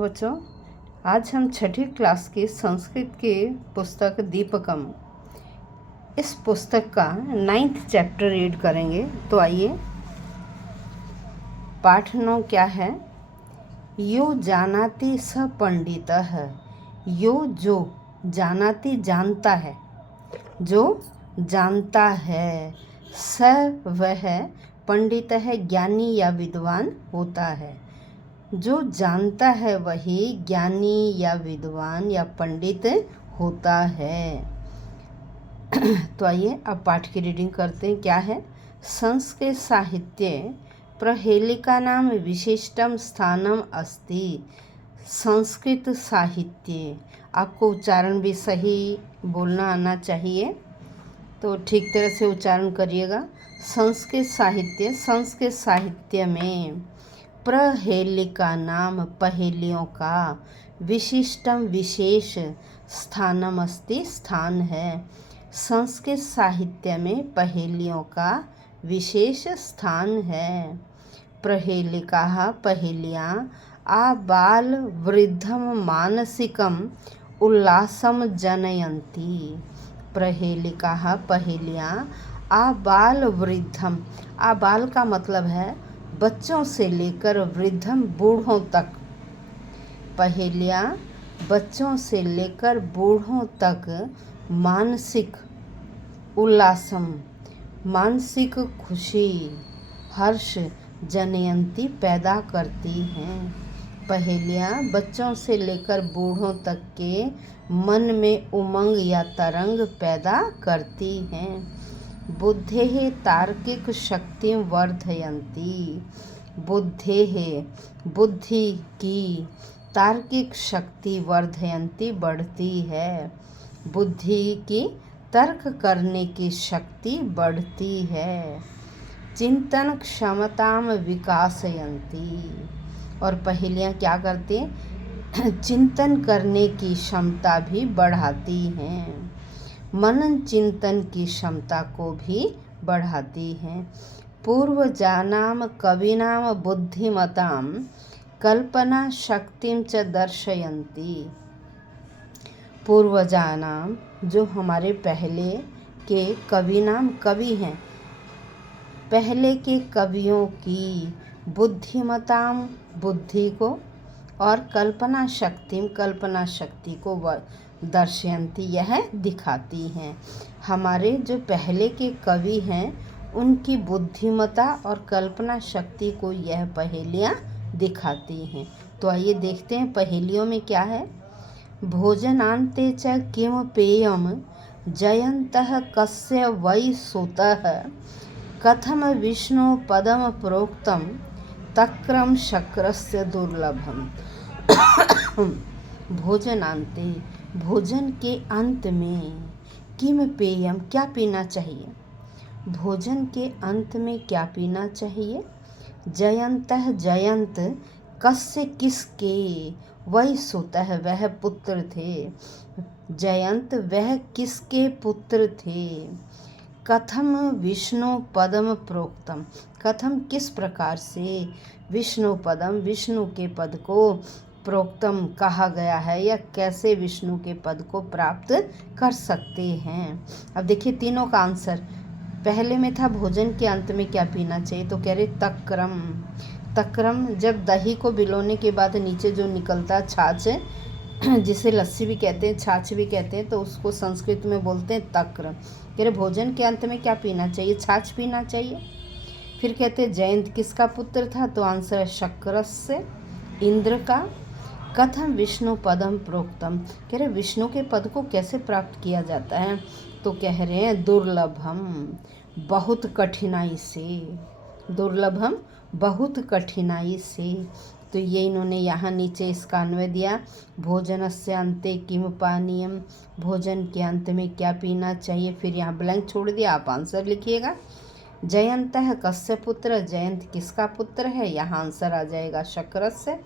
नमस्कार बच्चों। आज हम छठी क्लास की संस्कृत की पुस्तक दीपकम, इस पुस्तक का 9th चैप्टर रीड करेंगे। तो आइए, पाठ 9 क्या है? यो जानाति स पंडितः। यो जो जानाति जानता है, जो जानता है, स वह पंडित है ज्ञानी या विद्वान होता है। जो जानता है वही ज्ञानी या विद्वान या पंडित होता है। तो आइए अब पाठ की रीडिंग करते हैं। क्या है? संस्कृत साहित्ये प्रहेलिका नाम विशिष्टम स्थानम अस्ति। संस्कृत साहित्य, आपको उच्चारण भी सही बोलना आना चाहिए, तो ठीक तरह से उच्चारण करिएगा। संस्कृत साहित्य में प्रहेलिका नाम पहेलियों का विशिष्टम विशेष स्थानम अस्ति स्थान है। संस्कृत साहित्य में पहेलियों का विशेष स्थान है। प्रहेलिका पहेलियाँ आबाल वृद्धम मानसिकम उल्लासम जनयन्ति। प्रहेलिका पहेलियाँ आबाल वृद्धम, आबाल का मतलब है बच्चों से लेकर वृद्धम बूढ़ों तक। पहेलियाँ बच्चों से लेकर बूढ़ों तक मानसिक उल्लासम, मानसिक खुशी, हर्ष जनयंती पैदा करती हैं। पहेलियाँ बच्चों से लेकर बूढ़ों तक के मन में उमंग या तरंग पैदा करती हैं। बुद्धेः तार्किक शक्ति वर्धयन्ति। बुद्धेः बुद्धि की, तार्किक शक्ति वर्धयन्ति बढ़ती है। बुद्धि की तर्क करने की शक्ति बढ़ती है। चिंतन क्षमताम विकासयन्ति। और पहेलियाँ क्या करती हैं? चिंतन करने की क्षमता भी बढ़ाती हैं। मनन चिंतन की क्षमता को भी बढ़ाती हैं। पूर्वजानाम कविनाम बुद्धिमताम कल्पना शक्तिम च दर्शयन्ति। पूर्वजानाम, जो हमारे पहले के कविनाम कवि हैं, पहले के कवियों की बुद्धिमताम बुद्धि को और कल्पना शक्ति को दर्शयन्ति यह दिखाती हैं। हमारे जो पहले के कवि हैं उनकी बुद्धिमता और कल्पना शक्ति को यह पहेलियाँ दिखाती हैं। तो आइए देखते हैं पहेलियों में क्या है। भोजनान्ते च किम पेयम जयन्तः कस्य वै सुतः कथम विष्णु पदम प्रोक्तम तक्रम शक्रस्य दुर्लभम। भोजनान्ते, भोजन के अंत में, किम पेयम क्या पीना चाहिए? भोजन के अंत में क्या पीना चाहिए? जयन्तः जयंत, कस्य किसके, वही सुतः वह पुत्र थे। जयंत वह किसके पुत्र थे। कथम विष्णु पदम प्रोक्तम, कथम किस प्रकार से, विष्णु पदम विष्णु के पद को, प्रोक्तम कहा गया है, या कैसे विष्णु के पद को प्राप्त कर सकते हैं। अब देखिए तीनों का आंसर। पहले में था भोजन के अंत में क्या पीना चाहिए, तो कह रहे तक्रम। तक्रम, जब दही को भिगोने के बाद नीचे जो निकलता है छाछ, जिसे लस्सी भी कहते हैं, छाछ भी कहते हैं, तो उसको संस्कृत में बोलते हैं तक्र। कह रहे भोजन के अंत में क्या पीना चाहिए? छाछ पीना चाहिए। फिर कहते हैं जयंत किसका पुत्र था, तो आंसर है शक्रस्य, इंद्र का। कथम विष्णु पदम प्रोक्तम, कह रहे विष्णु के पद को कैसे प्राप्त किया जाता है, तो कह रहे हैं दुर्लभम, बहुत कठिनाई से। दुर्लभम, बहुत कठिनाई से। तो ये इन्होंने यहाँ नीचे इसका अन्वय दिया। भोजनस्य अन्ते किम पानीयम, भोजन के अंत में क्या पीना चाहिए। फिर यहाँ ब्लैंक छोड़ दिया, आप आंसर लिखिएगा। जयंतः कस्य पुत्र, जयंत किसका पुत्र है, यहाँ आंसर आ जाएगा शक्रस्य।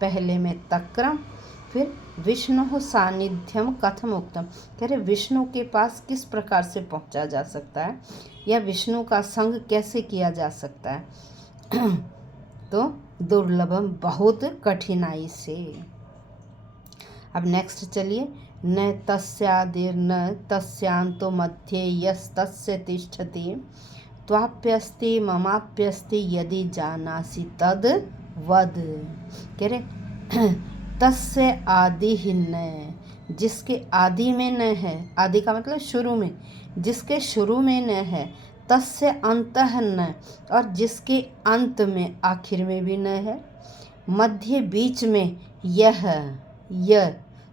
पहले में तक्रम। फिर विष्णु सानिध्यम कथम उक्तम, कह रहे विष्णु के पास किस प्रकार से पहुंचा जा सकता है, या विष्णु का संग कैसे किया जा सकता है। तो दुर्लभम, बहुत कठिनाई से। अब नेक्स्ट चलिए, न तस्यादिर न तस्यांतो मध्ये यस्तस्य तिष्ठति त्वाप्यस्ति ममाप्यस्ति यदि जानासि तद वद। कह रहे तस्य आदि ही न, जिसके आदि में न है, आदि का मतलब शुरू में, जिसके शुरू में न है, तस्य अंतः न, और जिसके अंत में आखिर में भी न है, मध्य बीच में यह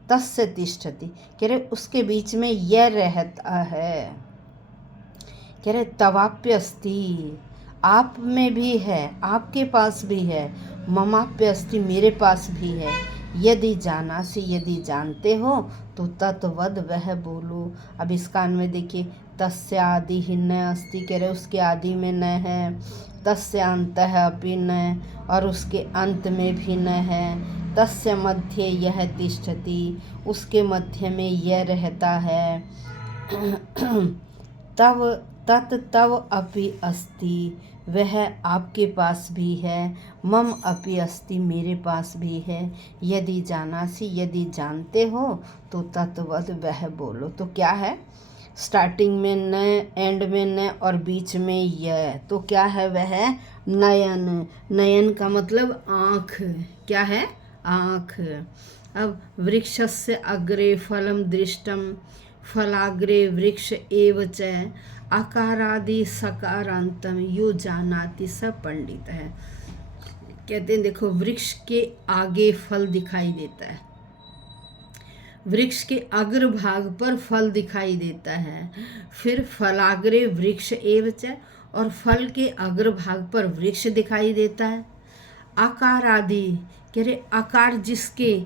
तस्य तिष्ठति, कह रहे उसके बीच में यह रहता है। कह रहे तवाप्यस्ति, आप में भी है, आपके पास भी है, ममाप्यस्ति, मेरे पास भी है, यदि जानासि, यदि जानते हो तो तत्वद, वह बोलो। अब इस कान में देखिए, तस्य आदि ही न अस्ति, कह रहे उसके आदि में न है, तस्य अंतः अपि न, और उसके अंत में भी न है, तस्य मध्य यह तिष्ठति, उसके मध्य में यह रहता है, तव अपि अस्ति, वह आपके पास भी है, मम अपि अस्ति, मेरे पास भी है, यदि जानासि, यदि जानते हो तो तत्वद, वह बोलो। तो क्या है, स्टार्टिंग में न, एंड में न, और बीच में यह, तो क्या है वह, नयन। नयन का मतलब आँख, क्या है, आँख। अब वृक्षस्य अग्रे फलम दृष्टम फलाग्रे वृक्ष एव च आकारादि सकारांतम यो जानाति स पंडित है। कहते हैं देखो, वृक्ष के आगे फल दिखाई देता है, वृक्ष के अग्र भाग पर फल दिखाई देता है, फिर फलाग्रे वृक्ष एव च, और फल के अग्र भाग पर वृक्ष दिखाई देता है। आकार आदि, कह रहे आकार जिसके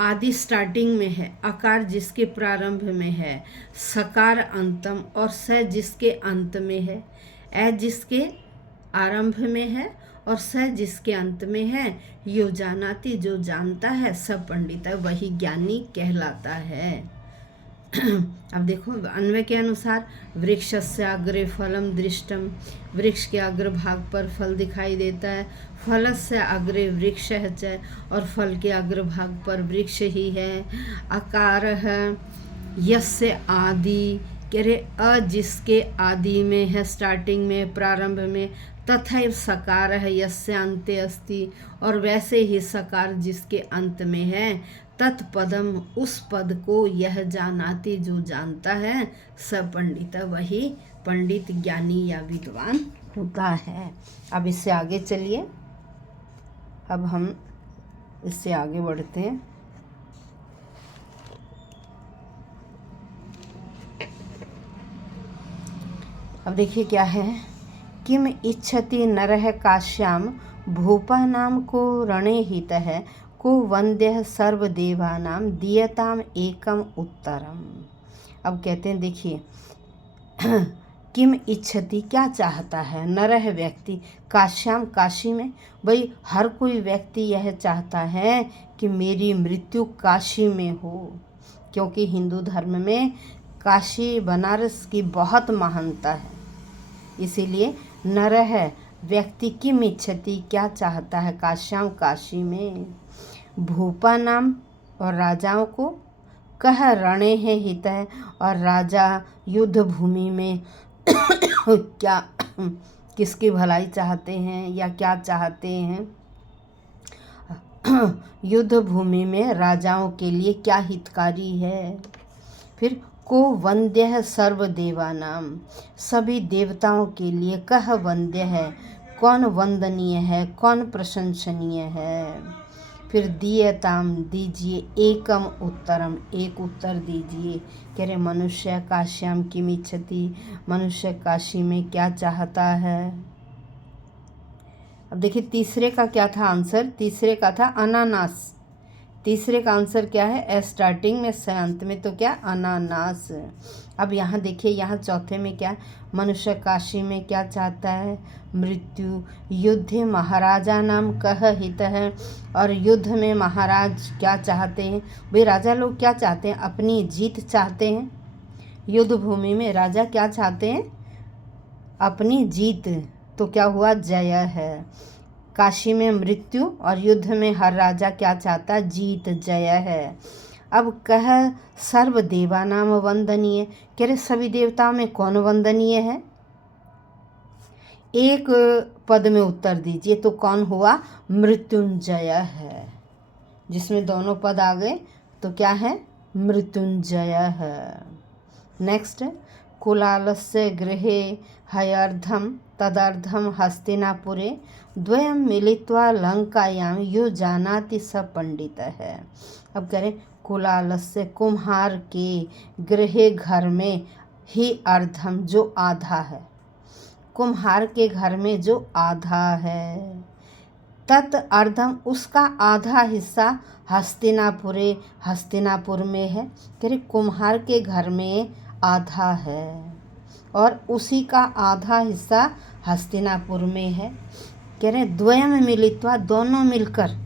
आदि स्टार्टिंग में है, आकार जिसके प्रारंभ में है, सकार अंतम, और स जिसके अंत में है, ए जिसके आरंभ में है, और स जिसके अंत में है, यो जानाति, जो जानता है, सब पंडित है, वही ज्ञानी कहलाता है। अब देखो अन्वय के अनुसार, वृक्षस्य अग्रे फलम दृष्टम, वृक्ष के अग्र भाग पर फल दिखाई देता है, फलस्य अग्रे वृक्ष च, और फल के अग्र भाग पर वृक्ष ही है। अकार है यस्य आदि, कह रहे अ जिसके आदि में है, स्टार्टिंग में, प्रारंभ में, तथैव सकार है यस्य अन्ते अस्ति, और वैसे ही सकार जिसके अंत में है, तत्पदम, उस पद को, यह जानाति, जो जानता है, स पंडित, वही पंडित ज्ञानी या विद्वान होता है। अब इससे आगे चलिए, अब हम इससे आगे बढ़ते हैं। अब देखिए क्या है, किम इच्छति नरः काश्याम भूपानां को रणे हितः को वंद्यः सर्वदेवानां दीयताम एकम उत्तरम। अब कहते हैं देखिए, किम इच्छति, क्या चाहता है, नरः व्यक्ति, काश्याम, काशी में, भाई हर कोई व्यक्ति यह चाहता है कि मेरी मृत्यु काशी में हो, क्योंकि हिंदू धर्म में काशी बनारस की बहुत महानता है, इसीलिए नरः व्यक्ति किम इच्छति, क्या चाहता है, काश्याम, काशी में, भूपा नाम, और राजाओं को, कह रणे है हित है, और राजा युद्ध भूमि में क्या किसकी भलाई चाहते हैं या क्या चाहते हैं, युद्ध भूमि में राजाओं के लिए क्या हितकारी है। फिर को वंद्य है सर्वदेवानाम, सभी देवताओं के लिए, कह वंद्य है, कौन वंदनीय है, कौन प्रशंसनीय है। फिर दीयताम, दीजिए, एकम उत्तरम, एक उत्तर दीजिए। कह रहे मनुष्य काश्याम किम इच्छति, मनुष्य काशी में क्या चाहता है। अब देखिए तीसरे का क्या था आंसर, तीसरे का था अनानास, तीसरे का आंसर क्या है, ए स्टार्टिंग में से अंत में, तो क्या, अनानास। अब यहाँ देखिए, यहाँ चौथे में क्या, मनुष्य काशी में क्या चाहता है, मृत्यु। युद्ध महाराजा नाम कह हित है, और युद्ध में महाराज क्या चाहते हैं, भाई राजा लोग क्या चाहते हैं, अपनी जीत चाहते हैं। युद्ध भूमि में राजा क्या चाहते हैं, अपनी जीत, तो क्या हुआ, जय है। काशी में मृत्यु, और युद्ध में हर राजा क्या चाहता है, जीत, जय है। अब कह सर्व देवानाम वंदनीय, कह रहे सभी देवताओं में कौन वंदनीय है? एक पद में उत्तर दीजिए, तो कौन हुआ? मृत्युंजय है। जिसमें दोनों पद आ गए तो क्या है? मृत्युंजय है। नेक्स्ट, कुलालस्य गृहे हयर्धम तदर्धम हस्तिनापुरे द्वयं मिलित्वा लंकायां यो जानाति स पंडित है। अब कह रहे कुलालस्य कुम्हार के गृहे घर में ही अर्धम जो आधा है, कुम्हार के घर में जो आधा है, तत् अर्धम उसका आधा हिस्सा हस्तिनापुरे हस्तिनापुर में है। कह रहे कुम्हार के घर में आधा है और उसी का आधा हिस्सा हस्तिनापुर में है। कह रहे द्वयम मिलित्वा दोनों मिलकर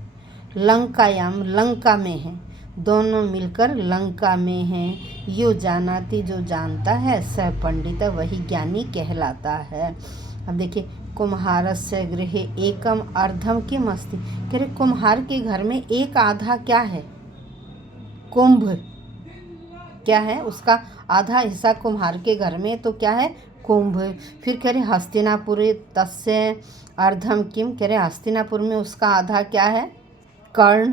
लंकायाम लंका में है, दोनों मिलकर लंका में हैं। यो जानाति जो जानता है, स पंडित वही ज्ञानी कहलाता है। अब देखिए कुम्हारस्य गृहे एकम अर्धम किम अस्ति, कह रहे कुम्हार के घर में एक आधा क्या है? कुंभ क्या है? उसका आधा हिस्सा कुम्हार के घर में तो क्या है? कुंभ। फिर कह रहे हस्तिनापुरे तस्य अर्धम किम, कह रहे हस्तिनापुर में उसका आधा क्या है? कर्ण।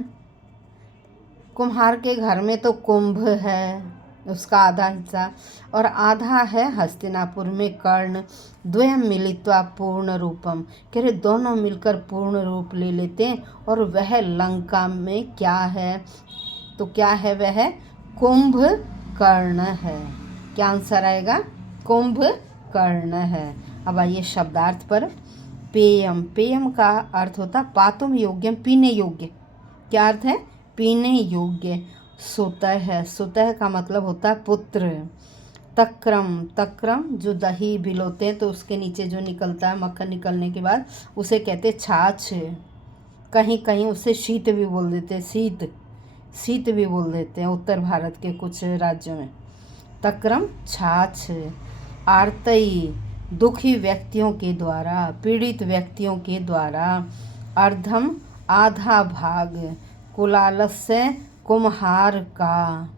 कुम्हार के घर में तो कुंभ है, उसका आधा हिस्सा, और आधा है हस्तिनापुर में कर्ण। द्वयम मिलित्वा पूर्ण रूपम, कह रहे दोनों मिलकर पूर्ण रूप ले लेते हैं। और वह लंका में क्या है? तो क्या है वह? कुंभ कर्ण है। क्या आंसर आएगा? कुंभ कर्ण है। अब आइए शब्दार्थ पर। पेयम, पेयम का अर्थ होता पातुम योग्यम, पीने योग्य। क्या अर्थ है? पीने योग्य। सुतः है, सुतः का मतलब होता है पुत्र। तक्रम, तक्रम जो दही भिलोते हैं तो उसके नीचे जो निकलता है, मक्खन निकलने के बाद उसे कहते छाछ। कहीं कहीं उसे शीत भी बोल देते हैं, शीत, शीत भी बोल देते हैं उत्तर भारत के कुछ राज्यों में। तक्रम छाछ। आर्तई दुखी व्यक्तियों के द्वारा, पीड़ित व्यक्तियों के द्वारा। अर्धम आधा भाग। कुलालस्य कुम्हार का,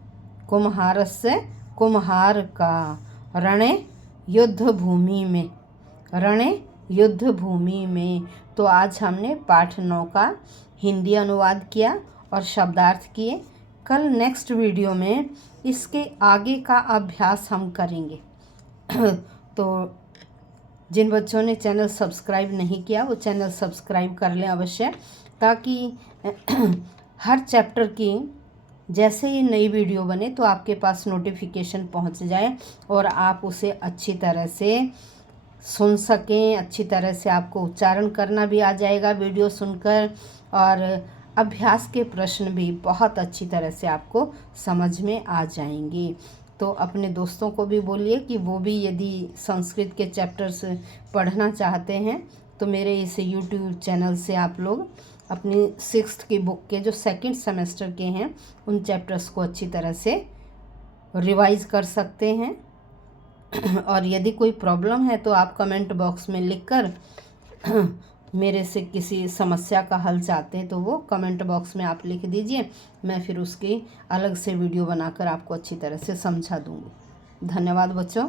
कुम्हारस्य कुम्हार का। रणे युद्ध भूमि में, रणे युद्ध भूमि में। तो आज हमने पाठ 9 का हिंदी अनुवाद किया और शब्दार्थ किए। कल नेक्स्ट वीडियो में इसके आगे का अभ्यास हम करेंगे। तो जिन बच्चों ने चैनल सब्सक्राइब नहीं किया वो चैनल सब्सक्राइब कर लें अवश्य, ताकि हर चैप्टर की जैसे ही नई वीडियो बने तो आपके पास नोटिफिकेशन पहुंच जाए और आप उसे अच्छी तरह से सुन सकें। अच्छी तरह से आपको उच्चारण करना भी आ जाएगा वीडियो सुनकर, और अभ्यास के प्रश्न भी बहुत अच्छी तरह से आपको समझ में आ जाएंगे। तो अपने दोस्तों को भी बोलिए कि वो भी यदि संस्कृत के चैप्टर्स पढ़ना चाहते हैं तो मेरे इस YouTube चैनल से आप लोग अपनी 6th की बुक के जो 2nd सेमेस्टर के हैं उन चैप्टर्स को अच्छी तरह से रिवाइज कर सकते हैं। और यदि कोई प्रॉब्लम है तो आप कमेंट बॉक्स में लिखकर मेरे से किसी समस्या का हल चाहते हैं तो वो कमेंट बॉक्स में आप लिख दीजिए, मैं फिर उसकी अलग से वीडियो बनाकर आपको अच्छी तरह से समझा दूँगी। धन्यवाद बच्चों।